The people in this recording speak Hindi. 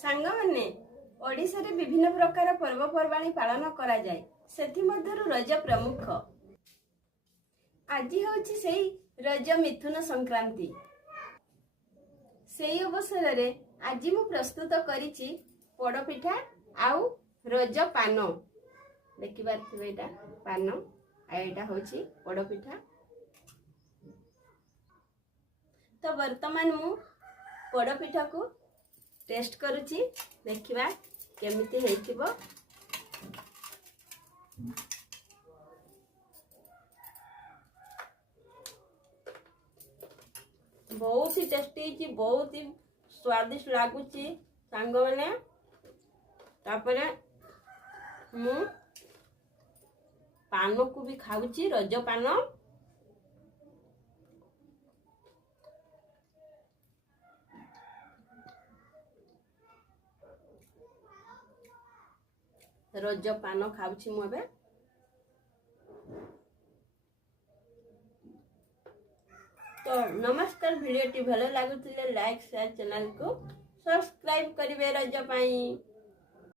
सांग माने ओडिशा रे विभिन्न प्रकार पर्वपर्वाणी पालन करा जाए सेथि मध्यरु रज प्रमुख। आज होछि सेई रज मिथुन संक्रांति। सेई अवसर रे आज मु प्रस्तुत करिछि पोड़पिठा आउ रज पान। देखि पारथिबे एटा पान आ एटा होछि पोड़पिठा। तो वर्तमान मु पोड़पिठा को टेस्ट करुछि देखिबा केमिति हेतिबो। बहुत ही टेस्टी, बहुत ही स्वादिष्ट लागुची सांग माने। तापरे मु पान को भी खाऊची रज पान। रज पान खाऊची मु एबे। तो नमस्कार, वीडियो टी भलो लागुथिले लाइक शेयर चैनल को सब्सक्राइब करिवे रज पाई।